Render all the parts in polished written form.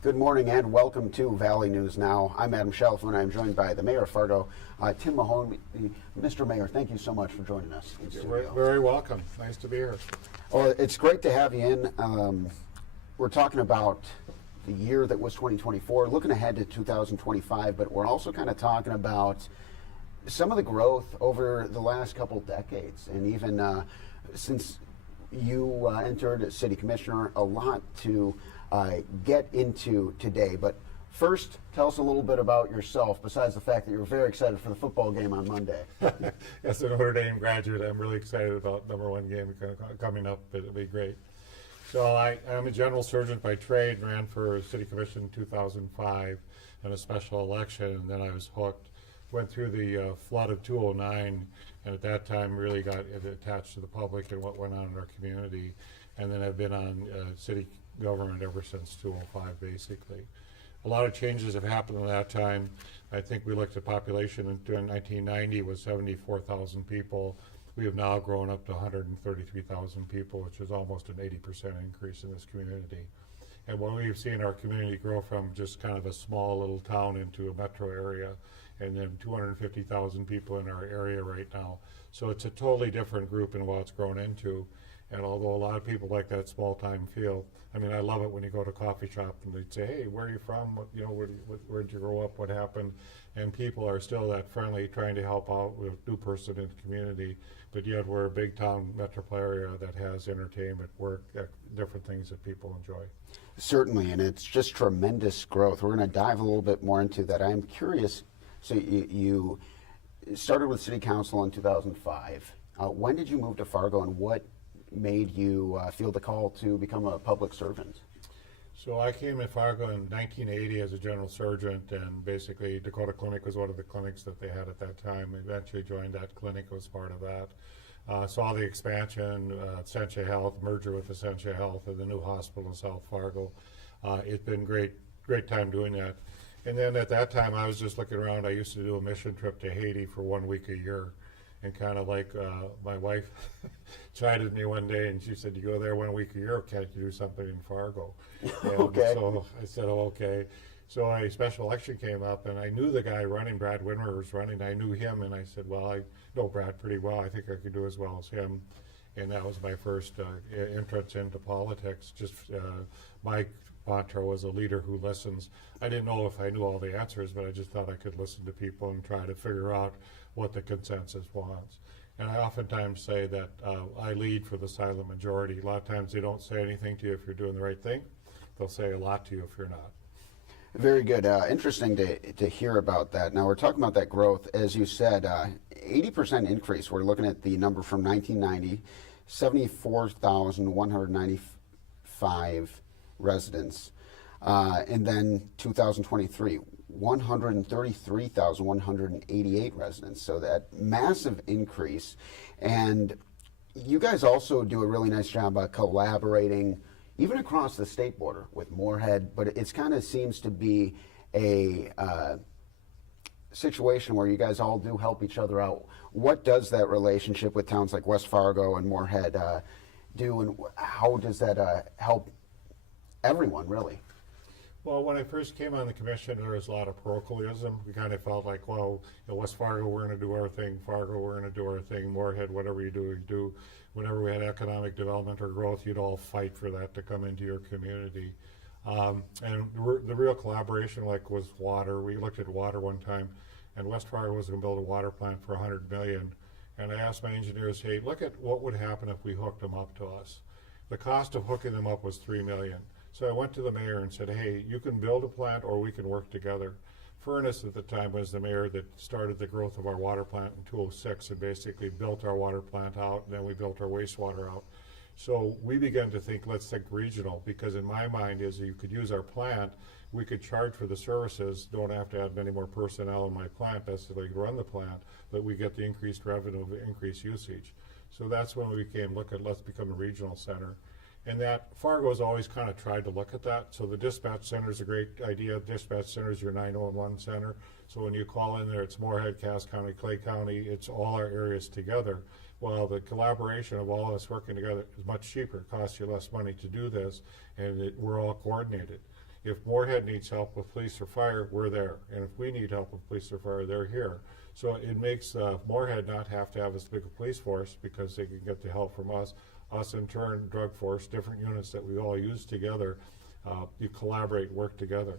Good morning and welcome to Valley News Now. I'm Adam Shelf and I'm joined by the Mayor of Fargo, Tim Mahoney. Mr. Mayor, thank you so much for joining us in studio. Very welcome. Nice to be here. Well, it's great to have you in. We're talking about the year that was 2024, looking ahead to 2025, but we're also kind of talking about some of the growth over the last couple decades, and even since you entered as city commissioner, a lot to get into today. But first, tell us a little bit about yourself, besides the fact that you're very excited for the football game on Monday. As a Notre Dame graduate, I'm really excited about #1 game coming up. It'll be great. So I'm a general surgeon by trade, ran for city commission in 2005 in a special election, and then I was hooked. Went through the flood of 2009, and at that time really got attached to the public and what went on in our community. And then I've been on city government ever since 2005, basically. A lot of changes have happened in that time. I think we looked at population during 1990 was 74,000 people. We have now grown up to 133,000 people, which is almost an 80% increase in this community. And when we've seen our community grow from just kind of a small little town into a metro area, and then 250,000 people in our area right now. So it's a totally different group in what it's grown into. And although a lot of people like that small time feel, I mean, I love it when you go to a coffee shop and they'd say, hey, where are you from? Where'd you grow up? What happened? And people are still that friendly, trying to help out with a new person in the community. But yet we're a big town metro area that has entertainment, work, different things that people enjoy. Certainly, and it's just tremendous growth. We're going to dive a little bit more into that. I'm curious, so you started with city council in 2005. When did you move to Fargo, and what made you feel the call to become a public servant? So I came to Fargo in 1980 as a general surgeon, and basically Dakota Clinic was one of the clinics that they had at that time. I eventually joined that clinic, was part of that. Saw the expansion, Essentia Health, merger with Essentia Health, and the new hospital in South Fargo. It's been great time doing that. And then at that time, I was just looking around. I used to do a mission trip to Haiti for 1 week a year. And kind of like my wife chided me one day, and she said, you go there 1 week a year, can't you do something in Fargo? Okay. So I said, oh, okay. So a special election came up, and I knew the guy running, Brad Winmer was running. I knew him, and I said, well, I know Brad pretty well. I think I could do as well as him. And that was my first entrance into politics. Just my mantra was a leader who listens. I didn't know if I knew all the answers, but I just thought I could listen to people and try to figure out what the consensus was. And I oftentimes say that I lead for the silent majority. A lot of times they don't say anything to you if you're doing the right thing. They'll say a lot to you if you're not. Very good. Interesting to hear about that. Now we're talking about that growth. As you said, 80% increase. We're looking at the number from 1990, 74,195 residents. And then 2023, 133,188 residents. So that massive increase. And you guys also do a really nice job collaborating even across the state border with Moorhead, but it kind of seems to be a situation where you guys all do help each other out. What does that relationship with towns like West Fargo and Moorhead do, and how does that help everyone, really? Well, when I first came on the commission, there was a lot of parochialism. We kind of felt like, well, West Fargo, we're going to do our thing. Fargo, we're going to do our thing. Moorhead, whatever you do, you do. Whenever we had economic development or growth, you'd all fight for that to come into your community. And the real collaboration, like, was water. We looked at water one time, and West Fargo was going to build a water plant for $100 million. And I asked my engineers, hey, look at what would happen if we hooked them up to us. The cost of hooking them up was $3 million. So I went to the mayor and said, hey, you can build a plant or we can work together. Furness at the time was the mayor that started the growth of our water plant in 2006 and basically built our water plant out, and then we built our wastewater out. So we began to think, let's think regional, because in my mind is you could use our plant, we could charge for the services, don't have to add many more personnel in my plant, basically run the plant, but we get the increased revenue, the increased usage. So that's when we became, let's become a regional center. And that Fargo's always kind of tried to look at that. So the dispatch center is a great idea. Dispatch center is your 911 center. So when you call in there, it's Moorhead, Cass County, Clay County, it's all our areas together. Well, the collaboration of all of us working together is much cheaper. It costs you less money to do this, and we're all coordinated. If Moorhead needs help with police or fire, we're there. And if we need help with police or fire, they're here. So it makes Moorhead not have to have as big a police force because they can get the help from us. Us in turn, drug force, different units that we all use together, you collaborate, work together.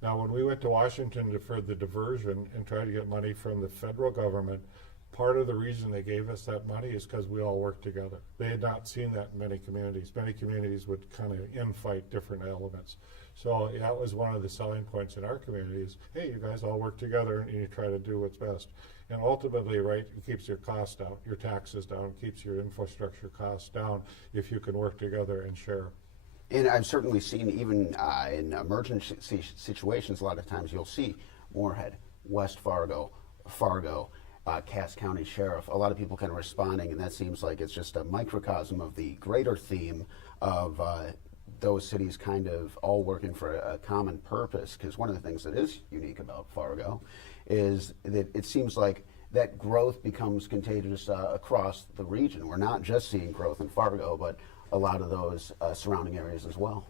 Now, when we went to Washington for the diversion and tried to get money from the federal government, part of the reason they gave us that money is because we all worked together. They had not seen that in many communities. Many communities would kind of infight different elements. So that was one of the selling points in our community is, hey, you guys all work together and you try to do what's best. And ultimately, right, it keeps your costs down, your taxes down, keeps your infrastructure costs down if you can work together and share. And I've certainly seen even in emergency situations, a lot of times you'll see Moorhead, West Fargo, Cass County Sheriff, a lot of people kind of responding, and that seems like it's just a microcosm of the greater theme of those cities kind of all working for a common purpose. Because one of the things that is unique about Fargo is that it seems like that growth becomes contagious across the region. We're not just seeing growth in Fargo, but a lot of those surrounding areas as well.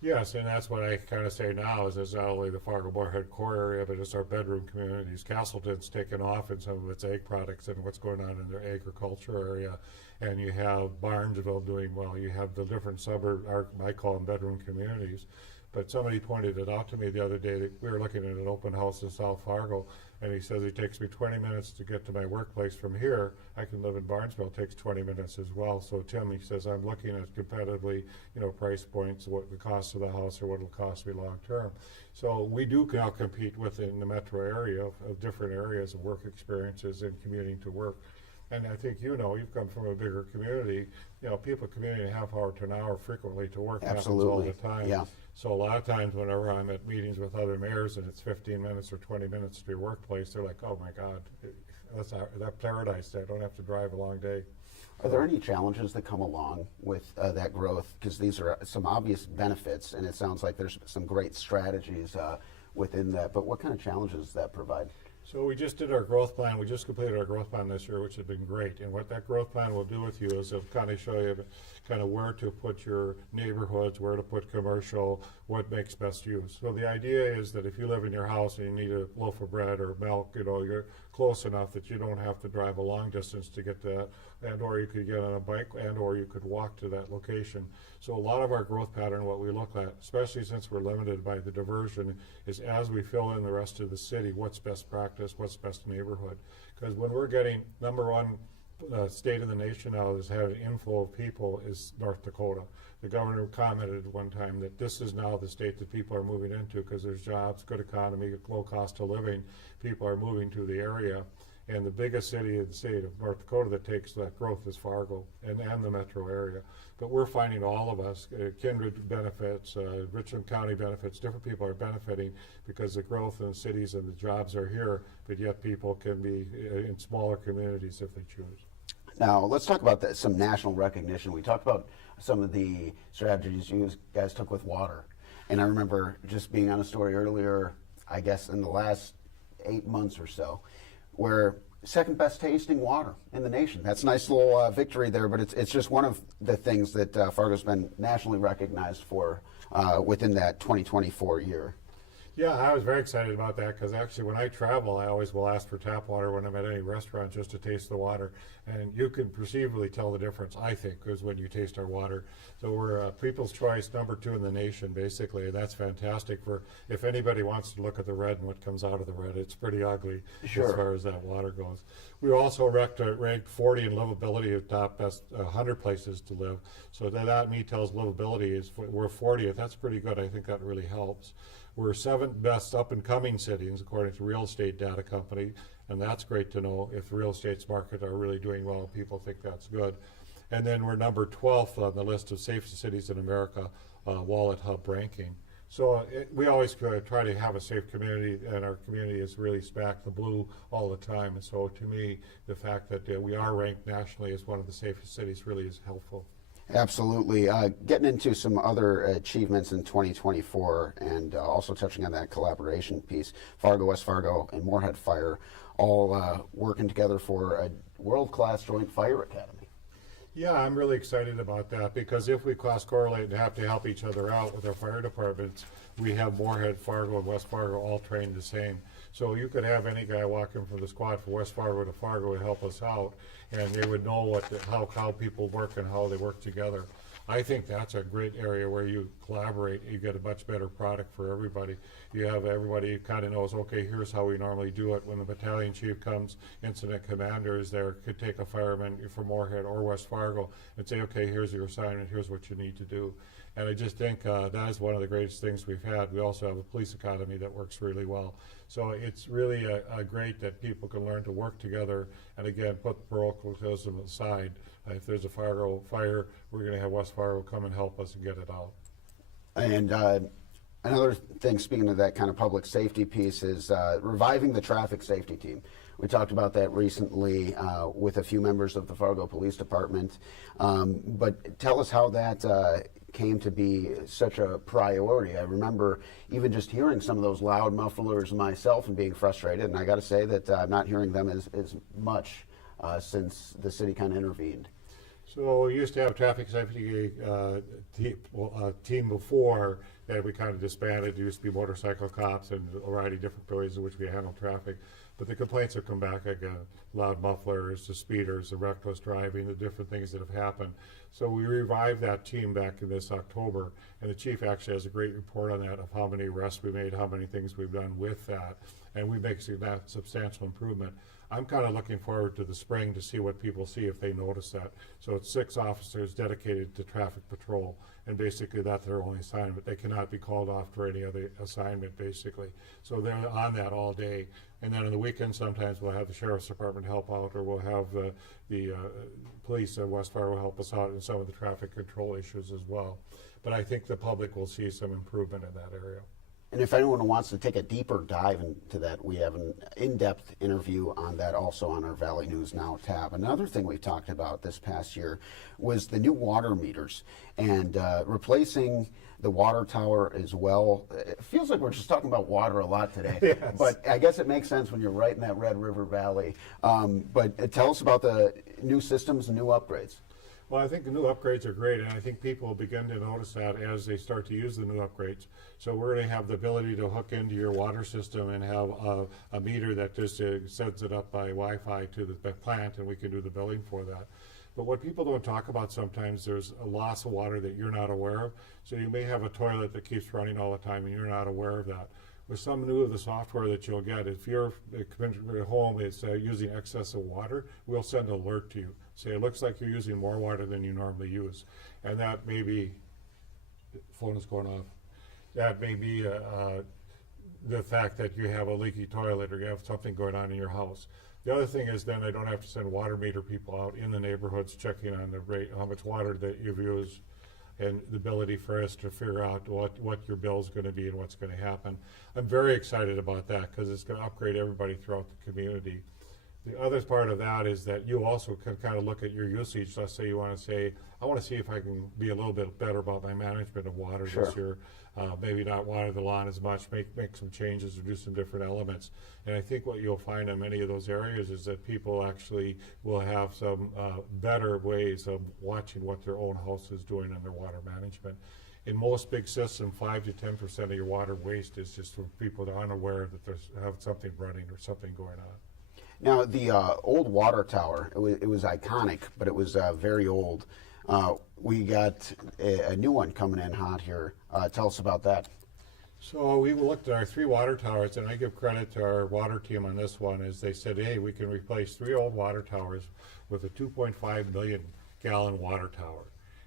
Yes, and that's what I kind of say now is it's not only the Fargo-Moorhead core area, but it's our bedroom communities. Castleton's taken off in some of its egg products and what's going on in their agriculture area. And you have Barnesville doing well. You have the different suburb, I call them bedroom communities. But somebody pointed it out to me the other day that we were looking at an open house in South Fargo, and he says it takes me 20 minutes to get to my workplace from here. I can live in Barnesville, it takes 20 minutes as well. So Tim, he says, I'm looking at competitively, price points, what the cost of the house or what it'll cost me long term. So we do now compete within the metro area of different areas of work experiences and commuting to work. And I think you've come from a bigger community. People commuting a half hour to an hour frequently to work. Absolutely. Happens all the time. Yeah. So a lot of times whenever I'm at meetings with other mayors and it's 15 minutes or 20 minutes to your workplace, they're like, oh my God, that's paradise. I don't have to drive a long day. Are there any challenges that come along with that growth? Because these are some obvious benefits, and it sounds like there's some great strategies within that. But what kind of challenges does that provide? So we just did our growth plan. We just completed our growth plan this year, which has been great. And what that growth plan will do with you is it'll kind of show you kind of where to put your neighborhoods, where to put commercial, what makes best use. So the idea is that if you live in your house and you need a loaf of bread or milk, you're close enough that you don't have to drive a long distance to get to that, and or you could get on a bike, and or you could walk to that location. So a lot of our growth pattern, what we look at, especially since we're limited by the diversion, is as we fill in the rest of the city, what's best practice, what's best neighborhood. Because when we're getting number one state of the nation now that's had an inflow of people is North Dakota. The governor commented one time that this is now the state that people are moving into because there's jobs, good economy, low cost of living. People are moving to the area. And the biggest city in the state of North Dakota that takes that growth is Fargo and the metro area. But we're finding all of us, Kindred benefits, Richland County benefits, different people are benefiting because the growth in the cities and the jobs are here, but yet people can be in smaller communities if they choose. Now, let's talk about some national recognition. We talked about some of the strategies you guys took with water. And I remember just being on a story earlier, I guess in the last 8 months or so, where second best tasting water in the nation. That's a nice little victory there, but it's just one of the things that Fargo's been nationally recognized for within that 2024 year. Yeah, I was very excited about that because actually when I travel, I always will ask for tap water when I'm at any restaurant just to taste the water. And you can perceivably tell the difference, I think, is when you taste our water. So we're People's Choice #2 in the nation, basically. And that's fantastic for if anybody wants to look at the red and what comes out of the red. It's pretty ugly Sure. as far as that water goes. We also ranked 40 in livability of top best 100 places to live. So that me tells livability is we're 40th. That's pretty good. I think that really helps. We're 7th best up-and-coming cities, according to Real Estate Data Company, and that's great to know if the real estate's market are really doing well. People think that's good. And then we're number 12th on the list of safest cities in America, Wallet Hub ranking. So we always try to have a safe community, and our community is really stacked the blue all the time. And so to me, the fact that we are ranked nationally as one of the safest cities really is helpful. Absolutely. Getting into some other achievements in 2024 and also touching on that collaboration piece, Fargo, West Fargo, and Moorhead Fire all working together for a world-class joint fire academy. Yeah, I'm really excited about that because if we cross correlate and have to help each other out with our fire departments, we have Moorhead, Fargo, and West Fargo all trained the same. So you could have any guy walking from the squad from West Fargo to Fargo and help us out, and they would know how people work and how they work together. I think that's a great area where you collaborate, you get a much better product for everybody. You have everybody kind of knows, okay, here's how we normally do it. When the battalion chief comes, incident commander is there, could take a fireman from Moorhead or West Fargo and say, okay, here's your assignment, here's what you need to do. And I just think that is one of the greatest things we've had. We also have a police academy that works really well. So it's really great that people can learn to work together and again, put the parochialism aside. If there's a Fargo fire, we're going to have West Fargo come and help us and get it out. And another thing, speaking of that kind of public safety piece, is reviving the traffic safety team. We talked about that recently with a few members of the Fargo Police Department. But tell us how that came to be such a priority. I remember even just hearing some of those loud mufflers myself and being frustrated. And I got to say that I'm not hearing them as much since the city kind of intervened. So we used to have traffic safety team before that we kind of disbanded. There used to be motorcycle cops and a variety of different ways in which we handle traffic. But the complaints have come back again. Loud mufflers, the speeders, the reckless driving, the different things that have happened. So we revived that team back in this October, and the chief actually has a great report on that of how many arrests we made, how many things we've done with that, and we make substantial improvement. I'm kind of looking forward to the spring to see what people see if they notice that. So it's 6 officers dedicated to traffic patrol, and basically that's their only assignment. They cannot be called off for any other assignment, basically. So they're on that all day. And then on the weekend, sometimes we'll have the sheriff's department help out, or we'll have the police at West Fargo help us out in some of the traffic control issues as well. But I think the public will see some improvement in that area. And if anyone wants to take a deeper dive into that, we have an in-depth interview on that also on our Valley News Now tab. Another thing we talked about this past year was the new water meters and replacing the water tower as well. It feels like we're just talking about water a lot today, Yes. But I guess it makes sense when you're right in that Red River Valley. But tell us about the new systems and new upgrades. Well, I think the new upgrades are great, and I think people will begin to notice that as they start to use the new upgrades. So we're going to have the ability to hook into your water system and have a meter that just sends it up by Wi-Fi to the plant, and we can do the billing for that. But what people don't talk about sometimes, there's a loss of water that you're not aware of. So you may have a toilet that keeps running all the time, and you're not aware of that. With some new of the software that you'll get, if your home is using excess of water, we'll send an alert to you. Say, it looks like you're using more water than you normally use. And that may be, phone is going off, that may be the fact that you have a leaky toilet or you have something going on in your house. The other thing is then I don't have to send water meter people out in the neighborhoods checking on the rate, how much water that you've used, and the ability for us to figure out what your bill is going to be and what's going to happen. I'm very excited about that because it's going to upgrade everybody throughout the community. The other part of that is that you also can kind of look at your usage. Let's say you want to say, I want to see if I can be a little bit better about my management of water this year. Maybe not water the lawn as much, make some changes or do some different elements. And I think what you'll find in many of those areas is that people actually will have some better ways of watching what their own house is doing in their water management. In most big systems, 5 to 10% of your water waste is just from people that are unaware that there's something running or something going on. Now, the old water tower, it was iconic, but it was very old. We got a new one coming in hot here. Tell us about that. So we looked at our 3 water towers, and I give credit to our water team on this one, is they said, hey, we can replace 3 old water towers with a 2.5 million gallon water tower.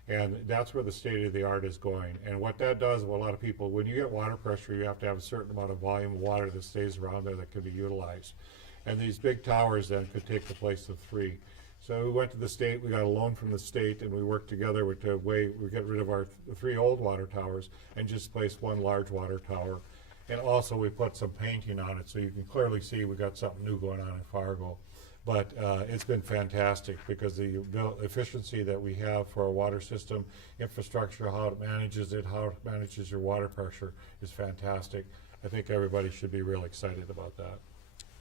And that's where the state of the art is going. And what that does, well, a lot of people, when you get water pressure, you have to have a certain amount of volume of water that stays around there that can be utilized. And these big towers then could take the place of 3. So we went to the state, we got a loan from the state, and we worked together we get rid of our 3 old water towers and just place 1 large water tower. And also we put some painting on it so you can clearly see we got something new going on in Fargo. But it's been fantastic because the efficiency that we have for our water system, infrastructure, how it manages your water pressure is fantastic. I think everybody should be real excited about that.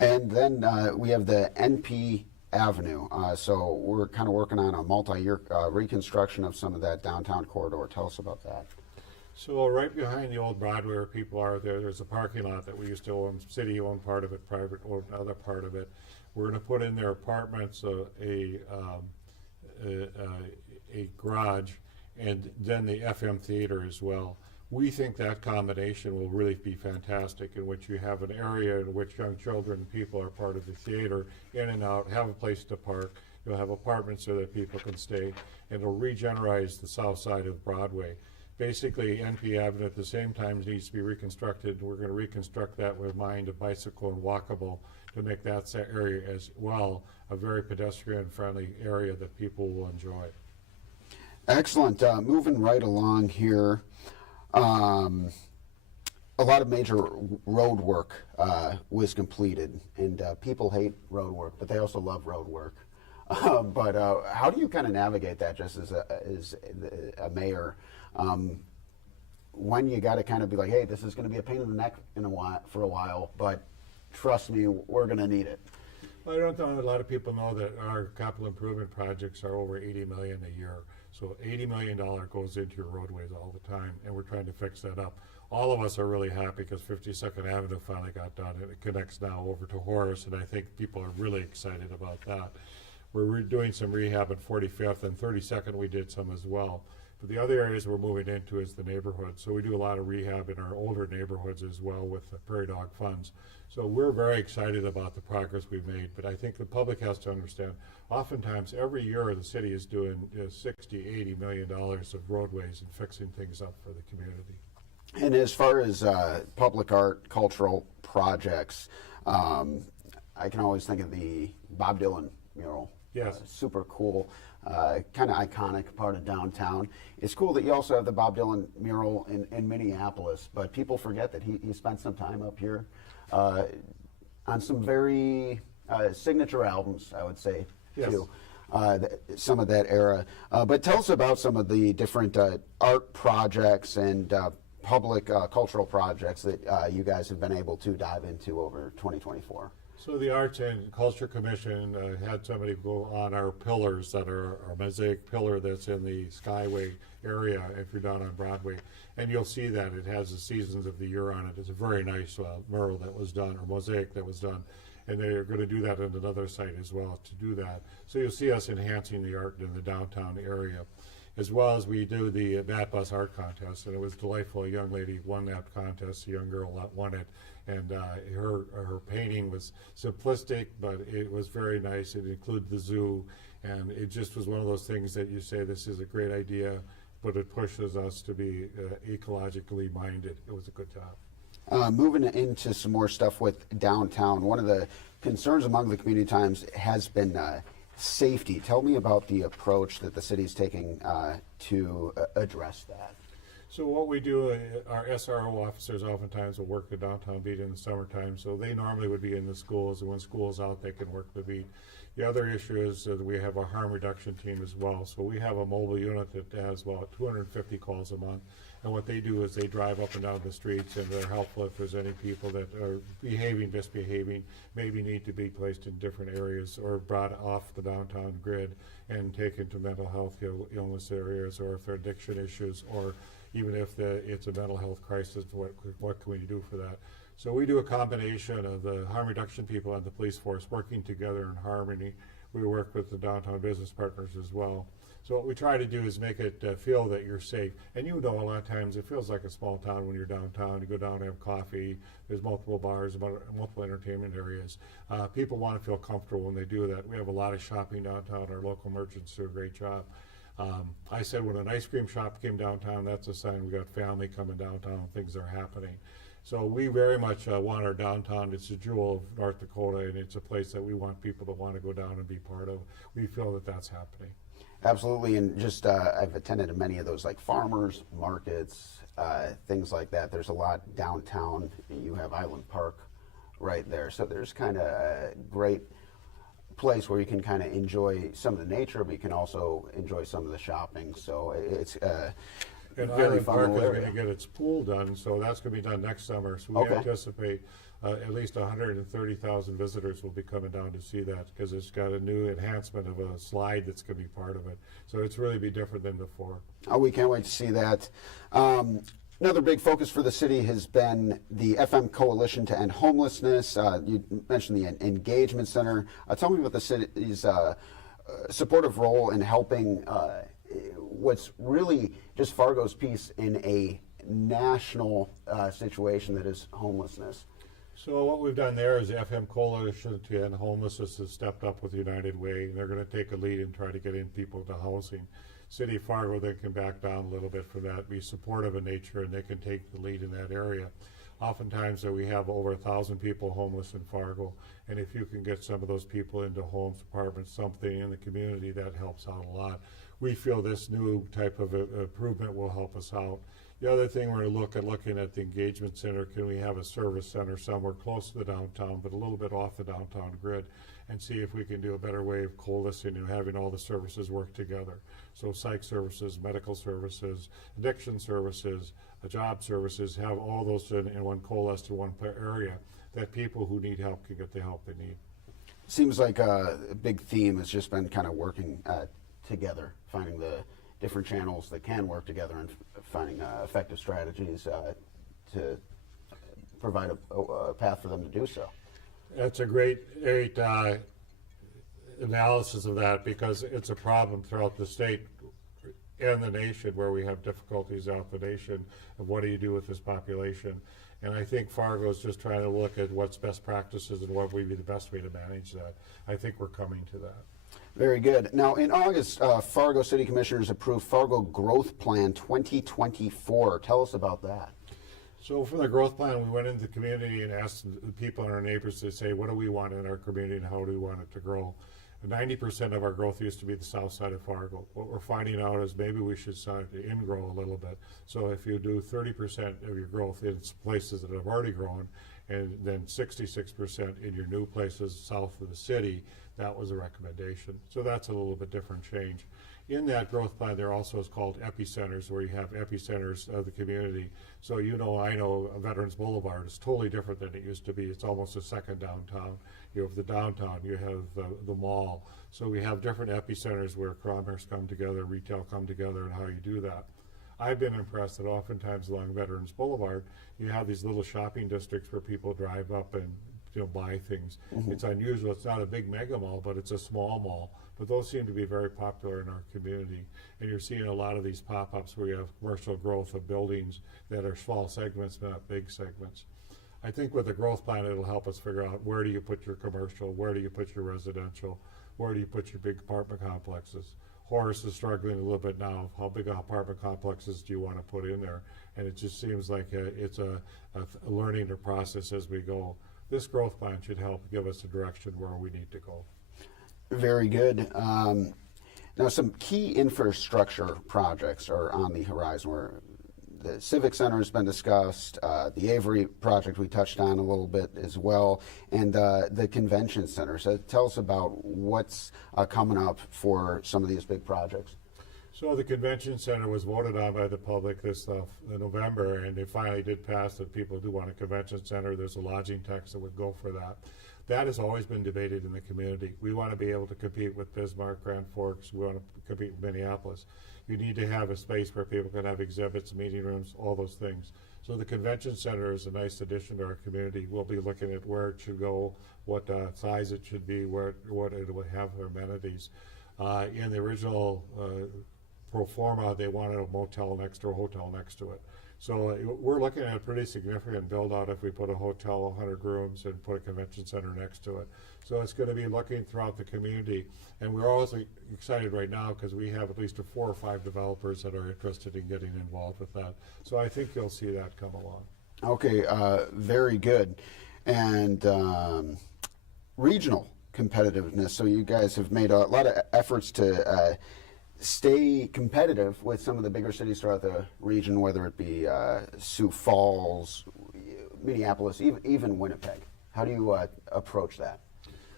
And then we have the NPSC Avenue. So we're kind of working on a multi-year reconstruction of some of that downtown corridor. Tell us about that. So right behind the old Broadway where people are there's a parking lot that we used to own, city owned part of it, private owned another part of it. We're going to put in their apartments, a garage, and then the FM theater as well. We think that combination will really be fantastic, in which you have an area in which young children and people are part of the theater, in and out, have a place to park. You'll have apartments so that people can stay, and it'll regenerate the south side of Broadway. Basically, NP Avenue at the same time needs to be reconstructed. We're going to reconstruct that with mind of bicycle and walkable to make that area as well a very pedestrian-friendly area that people will enjoy. Excellent. Moving right along here, a lot of major road work was completed, and people hate road work, but they also love road work. But how do you kind of navigate that, just as a mayor, when you got to kind of be like, hey, this is going to be a pain in the neck for a while, but trust me, we're going to need it. Well, I don't know, a lot of people know that our capital improvement projects are over $80 million a year. So $80 million goes into your roadways all the time, and we're trying to fix that up. All of us are really happy because 52nd Avenue finally got done, and it connects now over to Horace, and I think people are really excited about that. We're doing some rehab at 45th, and 32nd we did some as well. But the other areas we're moving into is the neighborhood. So we do a lot of rehab in our older neighborhoods as well with the Prairie Dog funds. So we're very excited about the progress we've made, but I think the public has to understand, oftentimes every year the city is doing $60–80 million of roadways and fixing things up for the community. And as far as public art, cultural projects, I can always think of the Bob Dylan mural. Yes. Super cool, kind of iconic part of downtown. It's cool that you also have the Bob Dylan mural in Minneapolis, but people forget that he spent some time up here on some very signature albums, I would say, yes, too. Some of that era. But tell us about some of the different art projects and public cultural projects that you guys have been able to dive into over 2024. So the Arts and Culture Commission had somebody go on our pillars that are our mosaic pillar that's in the Skyway area if you're down on Broadway. And you'll see that it has the seasons of the year on it. It's a very nice mural that was done, or mosaic that was done. And they are going to do that in another site as well to do that. So you'll see us enhancing the art in the downtown area, as well as we do the Bat Bus Art Contest. And it was delightful. A young lady won that contest, a young girl that won it. And her painting was simplistic, but it was very nice. It included the zoo, and it just was one of those things that you say, this is a great idea, but it pushes us to be ecologically minded. It was a good job. Moving into some more stuff with downtown, one of the concerns among the community times has been safety. Tell me about the approach that the city is taking to address that. So what we do, our SRO officers oftentimes will work the downtown beat in the summertime, so they normally would be in the schools, and when school's out, they can work the beat. The other issue is that we have a harm reduction team as well. So we have a mobile unit that has about 250 calls a month, and what they do is they drive up and down the streets, and they're helpful if there's any people that are misbehaving, maybe need to be placed in different areas or brought off the downtown grid and taken to mental health illness areas, or if they're addiction issues, or even if it's a mental health crisis, what can we do for that? So we do a combination of the harm reduction people and the police force working together in harmony. We work with the downtown business partners as well. So what we try to do is make it feel that you're safe. And you know, a lot of times it feels like a small town when you're downtown. You go down and have coffee. There's multiple bars, multiple entertainment areas. People want to feel comfortable when they do that. We have a lot of shopping downtown. Our local merchants do a great job. I said when an ice cream shop came downtown, that's a sign we got family coming downtown, things are happening. So we very much want our downtown. It's a jewel of North Dakota, and it's a place that we want people to want to go down and be part of. We feel that that's happening. Absolutely, and just I've attended many of those, like farmers markets, things like that. There's a lot downtown. You have Island Park right there, so there's kind of a great place where you can kind of enjoy some of the nature, but you can also enjoy some of the shopping. So it's And very Island fun Park little is area. going to get its pool done, so that's going to be done next summer. So we Okay. anticipate at least 130,000 visitors will be coming down to see that because it's got a new enhancement of a slide that's going to be part of it. So it's really be different than before. Oh, we can't wait to see that. Another big focus for the city has been the FM Coalition to End Homelessness. You mentioned the Engagement Center. Tell me about the city's supportive role in helping what's really just Fargo's piece in a national situation that is homelessness. So what we've done there is the FM Coalition to End Homelessness has stepped up with United Way, and they're going to take a lead and try to get in people to housing. City of Fargo then can back down a little bit from that, be supportive in nature, and they can take the lead in that area. Oftentimes we have over 1,000 people homeless in Fargo, and if you can get some of those people into homes, apartments, something in the community, that helps out a lot. We feel this new type of improvement will help us out. The other thing we're looking at the engagement center, can we have a service center somewhere close to the downtown, but a little bit off the downtown grid, and see if we can do a better way of coalescing and having all the services work together. So psych services, medical services, addiction services, job services, have all those in one coalesced in one area, that people who need help can get the help they need. Seems like a big theme has just been kind of working together, finding the different channels that can work together and finding effective strategies to provide a path for them to do so. That's a great analysis of that, because it's a problem throughout the state and the nation where we have difficulties out the nation of what do you do with this population. And I think Fargo is just trying to look at what's best practices and what would be the best way to manage that. I think we're coming to that. Very good. Now, in August, Fargo City Commissioners approved Fargo Growth Plan 2024. Tell us about that. So from the growth plan, we went into the community and asked the people and our neighbors to say, what do we want in our community and how do we want it to grow? 90% of our growth used to be the south side of Fargo. What we're finding out is maybe we should start to in-grow a little bit. So if you do 30% of your growth in places that have already grown, and then 66% in your new places south of the city, that was a recommendation. So that's a little bit different change. In that growth plan, there also is called epicenters, where you have epicenters of the community. So I know Veterans Boulevard is totally different than it used to be. It's almost a second downtown. You have the downtown, you have the mall. So we have different epicenters where commerce come together, retail come together, and how you do that. I've been impressed that oftentimes along Veterans Boulevard, you have these little shopping districts where people drive up and buy things. Mm-hmm. It's unusual. It's not a big mega mall, but it's a small mall. But those seem to be very popular in our community. And you're seeing a lot of these pop-ups where you have commercial growth of buildings that are small segments, but not big segments. I think with the growth plan, it'll help us figure out where do you put your commercial, where do you put your residential, where do you put your big apartment complexes. Horace is struggling a little bit now. How big apartment complexes do you want to put in there? And it just seems like it's a learning process as we go. This growth plan should help give us a direction where we need to go. Very good. Now, some key infrastructure projects are on the horizon. Where the Civic Center has been discussed, the Avery project we touched on a little bit as well, and the Convention Center. So tell us about what's coming up for some of these big projects. So the Convention Center was voted on by the public this November, and they finally did pass that people do want a convention center. There's a lodging tax that would go for that. That has always been debated in the community. We want to be able to compete with Bismarck, Grand Forks. We want to compete with Minneapolis. You need to have a space where people can have exhibits, meeting rooms, all those things. So the Convention Center is a nice addition to our community. We'll be looking at where it should go, what size it should be, what it would have for amenities. In the original pro forma, they wanted a motel next to a hotel next to it. So we're looking at a pretty significant build out if we put a hotel, 100 rooms, and put a convention center next to it. So it's going to be looking throughout the community. And we're always excited right now because we have at least 4 or 5 developers that are interested in getting involved with that. So I think you'll see that come along. Okay, very good. And regional competitiveness. So you guys have made a lot of efforts to stay competitive with some of the bigger cities throughout the region, whether it be Sioux Falls, Minneapolis, even Winnipeg. How do you approach that?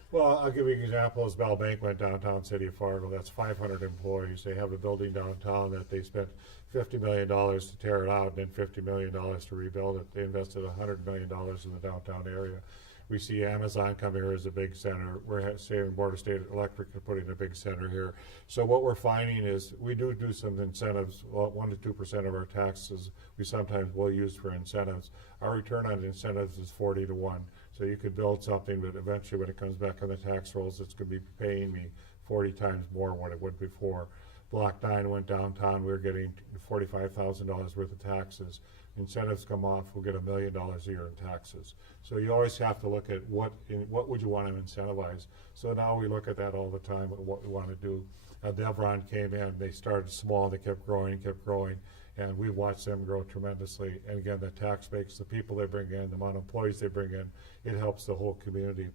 Well, I'll give you an example. As Bell Bank went downtown City of Fargo, that's 500 employees. They have a building downtown that they spent $50 million to tear it out and then $50 million to rebuild it. They invested $100 million in the downtown area. We see Amazon come here as a big center. We're saying Board of State Electric are putting a big center here. So what we're finding is we do some incentives. Well, 1 to 2% of our taxes we sometimes will use for incentives. Our return on incentives is 40 to 1. So you could build something, but eventually when it comes back on the tax rolls, it's going to be paying me 40 times more than what it would before. Block 9 went downtown, we were getting $45,000 worth of taxes. Incentives come off, we'll get $1 million a year in taxes. So you always have to look at what would you want to incentivize. So now we look at that all the time, what we want to do. Devron came in, they started small, they kept growing, and we watched them grow tremendously. And again, the tax base, the people they bring in, the amount of employees they bring in, it helps the whole community.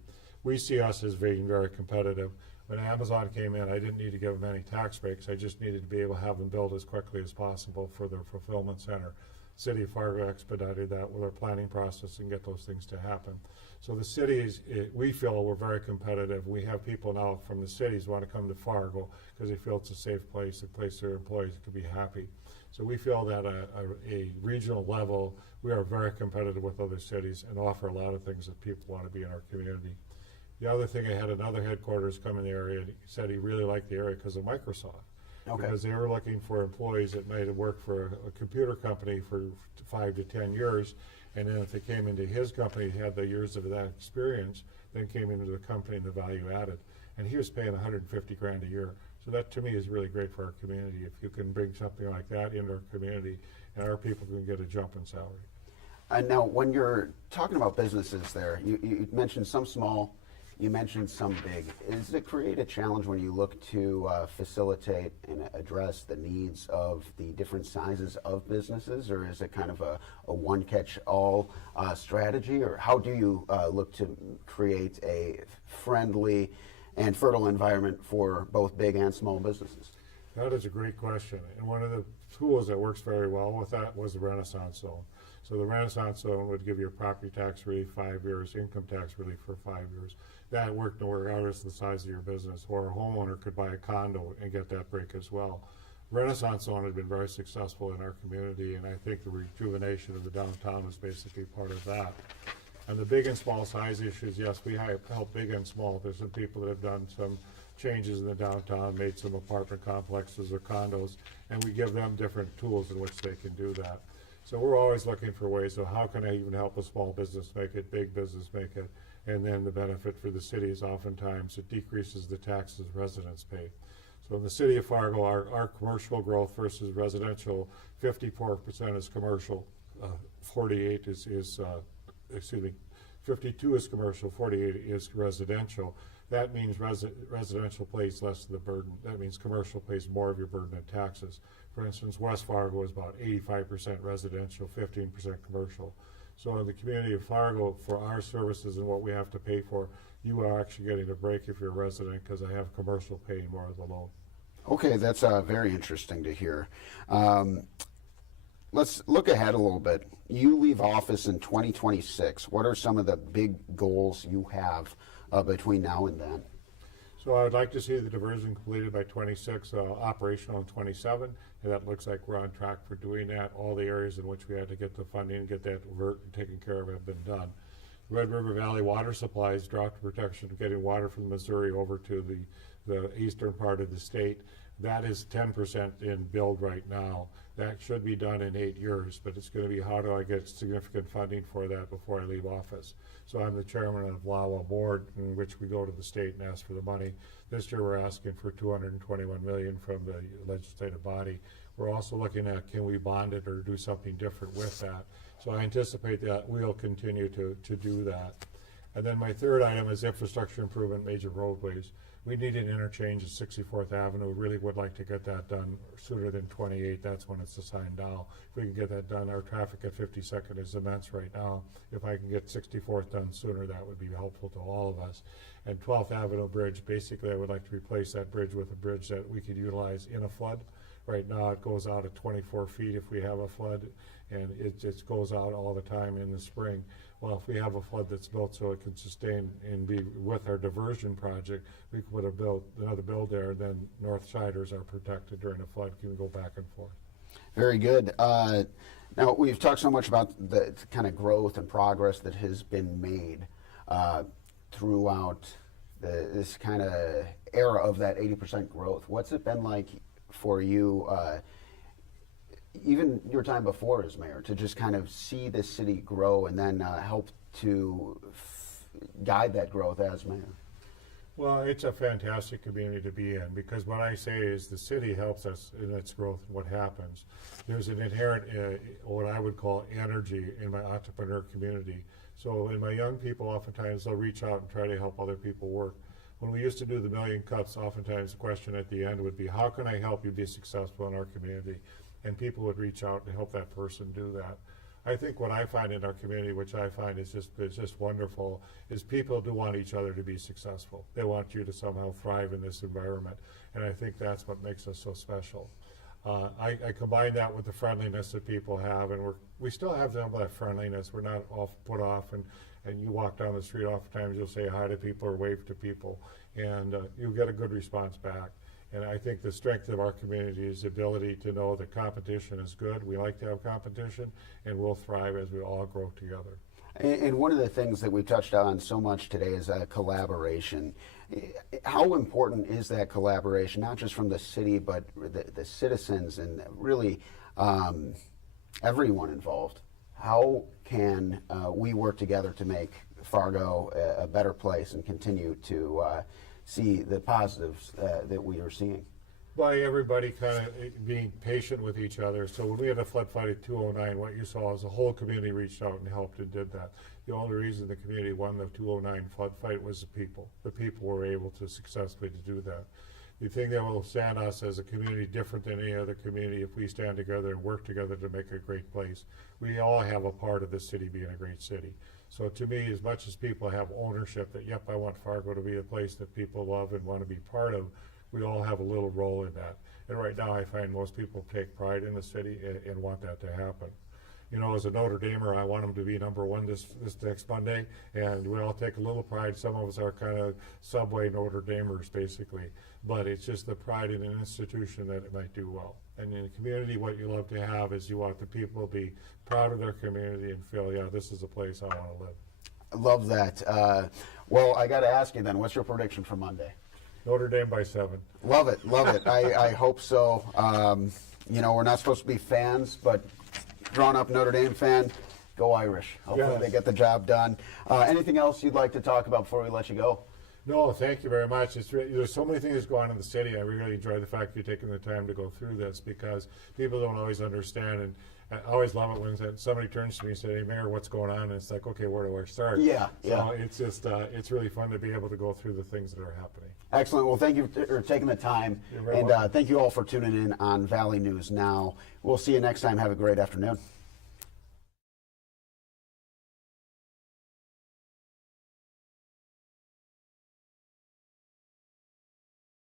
We see us as being very competitive. When Amazon came in, I didn't need to give them any tax breaks. I just needed to be able to have them build as quickly as possible for their fulfillment center. City of Fargo expedited that with our planning process and get those things to happen. So the cities, we feel we're very competitive. We have people now from the cities want to come to Fargo because they feel it's a safe place, a place their employees could be happy. So we feel that a regional level, we are very competitive with other cities and offer a lot of things that people want to be in our community. The other thing, I had another headquarters come in the area and he said he really liked the area because of Microsoft. Okay. Because they were looking for employees that might have worked for a computer company for 5 to 10 years, and then if they came into his company, had the years of that experience, then came into the company and the value added. And he was paying $150,000 a year. So that to me is really great for our community. If you can bring something like that into our community, and our people can get a jump in salary. And now, when you're talking about businesses there, you mentioned some small, you mentioned some big. Does it create a challenge when you look to facilitate and address the needs of the different sizes of businesses, or is it kind of a one-catch-all strategy, or how do you look to create a friendly and fertile environment for both big and small businesses? That is a great question, and one of the tools that works very well with that was the Renaissance Zone. So the Renaissance Zone would give you a property tax relief 5 years, income tax relief for 5 years. That worked regardless of the size of your business, or a homeowner could buy a condo and get that break as well. Renaissance Zone had been very successful in our community, and I think the rejuvenation of the downtown was basically part of that. And the big and small size issues, yes, we help big and small. There's some people that have done some changes in the downtown, made some apartment complexes or condos, and we give them different tools in which they can do that. So we're always looking for ways of how can I even help a small business make it, big business make it, and then the benefit for the city is oftentimes it decreases the taxes residents pay. So in the city of Fargo, our commercial growth versus residential, 54% is commercial, 48 excuse me, 52 is commercial, 48 is residential. That means residential pays less of the burden. That means commercial pays more of your burden in taxes. For instance, West Fargo is about 85% residential, 15% commercial. So in the community of Fargo, for our services and what we have to pay for, you are actually getting a break if you're a resident because I have commercial paying more of the loan. Okay, that's very interesting to hear. Let's look ahead a little bit. You leave office in 2026. What are some of the big goals you have between now and then? So I would like to see the diversion completed by 26, operational in 27, and that looks like we're on track for doing that. All the areas in which we had to get the funding and get that taken care of have been done. Red River Valley water supplies, drought protection, getting water from Missouri over to the eastern part of the state. That is 10% in build right now. That should be done in 8 years, but it's going to be how do I get significant funding for that before I leave office. So I'm the chairman of LAWA board, in which we go to the state and ask for the money. This year we're asking for $221 million from the legislative body. We're also looking at can we bond it or do something different with that. So I anticipate that we'll continue to do that. And then my third item is infrastructure improvement, major roadways. We need an interchange at 64th Avenue. We really would like to get that done sooner than 28. That's when it's assigned now. If we can get that done, our traffic at 52nd is immense right now. If I can get 64th done sooner, that would be helpful to all of us. And 12th Avenue Bridge, basically I would like to replace that bridge with a bridge that we could utilize in a flood Right now, it goes out at 24 feet if we have a flood, and it just goes out all the time in the spring. Well, if we have a flood that's built so it can sustain and be with our diversion project, we could put another build there, then north siders are protected during a flood, can go back and forth. Very good. Now, we've talked so much about the kind of growth and progress that has been made throughout this kind of era of that 80% growth. What's it been like for you, even your time before as mayor, to just kind of see this city grow and then help to guide that growth as mayor? Well, it's a fantastic community to be in, because what I say is the city helps us in its growth and what happens. There's an inherent, what I would call energy in my entrepreneur community. So in my young people, oftentimes they'll reach out and try to help other people work. When we used to do the Million Cups, oftentimes the question at the end would be, how can I help you be successful in our community? And people would reach out and help that person do that. I think what I find in our community, which I find is just wonderful, is people do want each other to be successful. They want you to somehow thrive in this environment, and I think that's what makes us so special. I combine that with the friendliness that people have, and we still have some of that friendliness. We're not put off, and you walk down the street, oftentimes you'll say hi to people or wave to people, and you'll get a good response back. And I think the strength of our community is the ability to know that competition is good. We like to have competition, and we'll thrive as we all grow together. And one of the things that we've touched on so much today is collaboration. How important is that collaboration, not just from the city, but the citizens and really everyone involved? How can we work together to make Fargo a better place and continue to see the positives that we are seeing? By everybody kind of being patient with each other. So when we had a flood fight at 209, what you saw is the whole community reached out and helped and did that. The only reason the community won the 209 flood fight was the people. The people were able to successfully do that. The thing that will stand us as a community different than any other community, if we stand together and work together to make a great place. We all have a part of the city being a great city. So to me, as much as people have ownership that, yep, I want Fargo to be a place that people love and want to be part of, we all have a little role in that. And right now I find most people take pride in the city and want that to happen. You know, as a Notre Damer, I want them to be #1 this next Monday, and we all take a little pride. Some of us are kind of subway Notre Damers, basically. But it's just the pride in an institution that it might do well. And in a community, what you love to have is you want the people to be proud of their community and feel, yeah, this is a place I want to live. I love that. Well, I got to ask you then, what's your prediction for Monday? Notre Dame by 7. Love it, love it. I hope so. You know, we're not supposed to be fans, but drawn-up Notre Dame fan, go Irish. Hopefully Yes. they get the job done. Anything else you'd like to talk about before we let you go? No, thank you very much. There's so many things going on in the city. I really enjoy the fact you're taking the time to go through this, because people don't always understand, and I always love it when somebody turns to me and says, "Hey, Mayor, what's going on?" And it's like, okay, where do I start? Yeah, So it's just, it's really fun to be able to go through the things that are happening. Excellent. Well, thank you for taking the time. You're very And welcome. thank you all for tuning in on Valley News Now. We'll see you next time. Have a great afternoon.